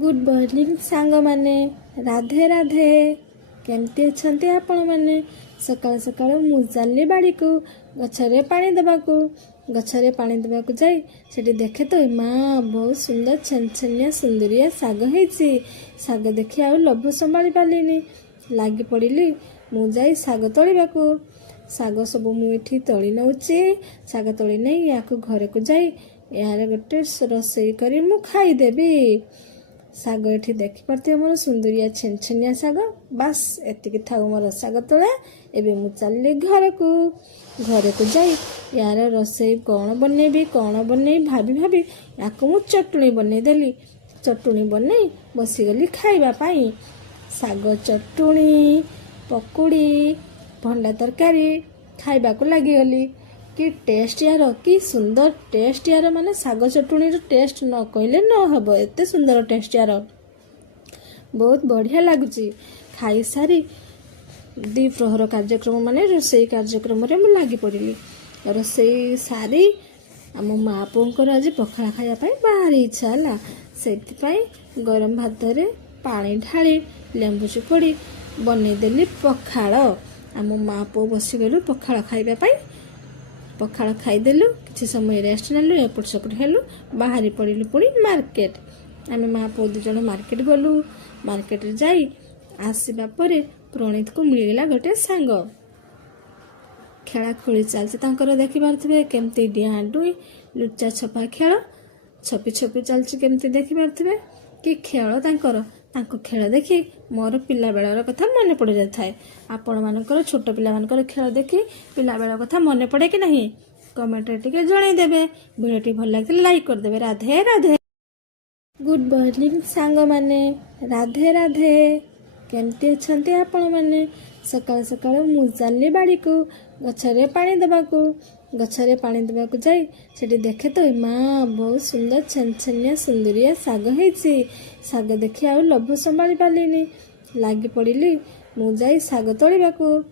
good morning सांग माने राधे राधे केमती अच्छे आपण मैंने सकाल सकाल मु चली बाड़ी को गछरे पानी देवाकू गछरे पानी देवाकू जाई सेठी देखे तो माँ बहुत सुंदर छेनछेनिया सुंदरिया साग होईची साग देखी आ लोभ संभाली पारिनी लगी पड़ी मु जाई साग तोड़ाकू साग सब मुठी तोली नौची साग तोली नहीं या घर को जाई यार गोटे रोसई कर मु खाईदेवी साग ये देखिपे मोर सुंदरिया छेनछेनिया साग बास एति थाऊ मोर साग तोड़ा एबे मु चलली घर को जाई यार रोसई कौन बनैबी भाभी भाभी या मु चटुणी बनईदेली चटुणी बनई बसीगली खाइबा पाई साग चटुणी पकुड़ी भंडा तरकारी खाइबा को लगिगली कि टेस्ट यार कि सुंदर टेस्ट यार माने साग चटुणी टेस्ट न कहले न हब एते सुंदर टेस्ट यार बहुत बढ़िया लगुच खाई सारी दी प्रहर कार्यक्रम माने रोसई कार्यक्रम रे मु लागी पड़िली रोसई सारी आम माँ पुओंकर आज पखाला खाया बाहरी इच्छा है से गरम भात रे पानी ढाली लेंबू चुपड़ी बनईदेली पखाल आम माँ पुओ बसीगलु पखाल खाइबा पखाल खाईदेलु किसी समय रेस्ट नेलु एपट सेपट हेलु बाहरी पड़िलु पुणी मार्केट आम माँ पुओ दु जण मार्केट गलु मार्केट जाई आसवा परे प्रणीत को मिलगला गोटे सांग खेला खोली चलती देखी पारे केमती डिया डुई लुचा छपा खेल छपी छपी चलती केमती देखी पारे कि खेल तांको खेल देखी मोर पिला बेलर कथा मन पड़ जाए आपण मानकर छोट पिला मानकर खेल देखी पिला बेल कथा मन पड़े कि नहीं कमेंट रे जनईदेवे भिडियोटी भल लगे लाइक करदेवे राधे राधे गुड मॉर्निंग सांग माने राधे राधे केमती अच्छे आपण मैंने सकाल सकाल मु चली बाड़ी को गछरे पानी देवाकू जाई सेठी देखे तो माँ बहुत सुंदर छेनछेनिया सुंदरिया साग होईची साग देखी आ लोभ संभाली पारिनी लगी पड़ी मु जाई साग तोड़ाकू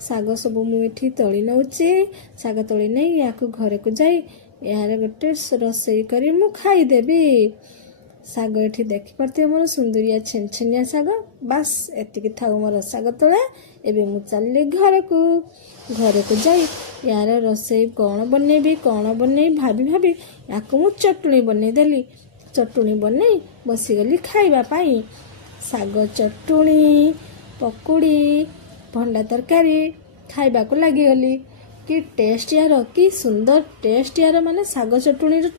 साग सब मुठी तोली नौची साग तोली नहीं या घर को जाई यार गोटे रोसई कर मु खाईदेवी साग ये देखिपे मोर सुंदरिया छेनछेनिया साग बास एति थाऊ मोर साग तोड़ा एबे मु चलली घर को जाई यार रोसई कौन बनैबी भाभी भाभी या मु चटुणी बनईदेली चटुणी बनई बसीगली खाइबा पाई साग चटुणी पकुड़ी भंडा तरकारी खाइबा को लगिगली कि टेस्ट यार कि सुंदर टेस्ट यार माने साग चटुणी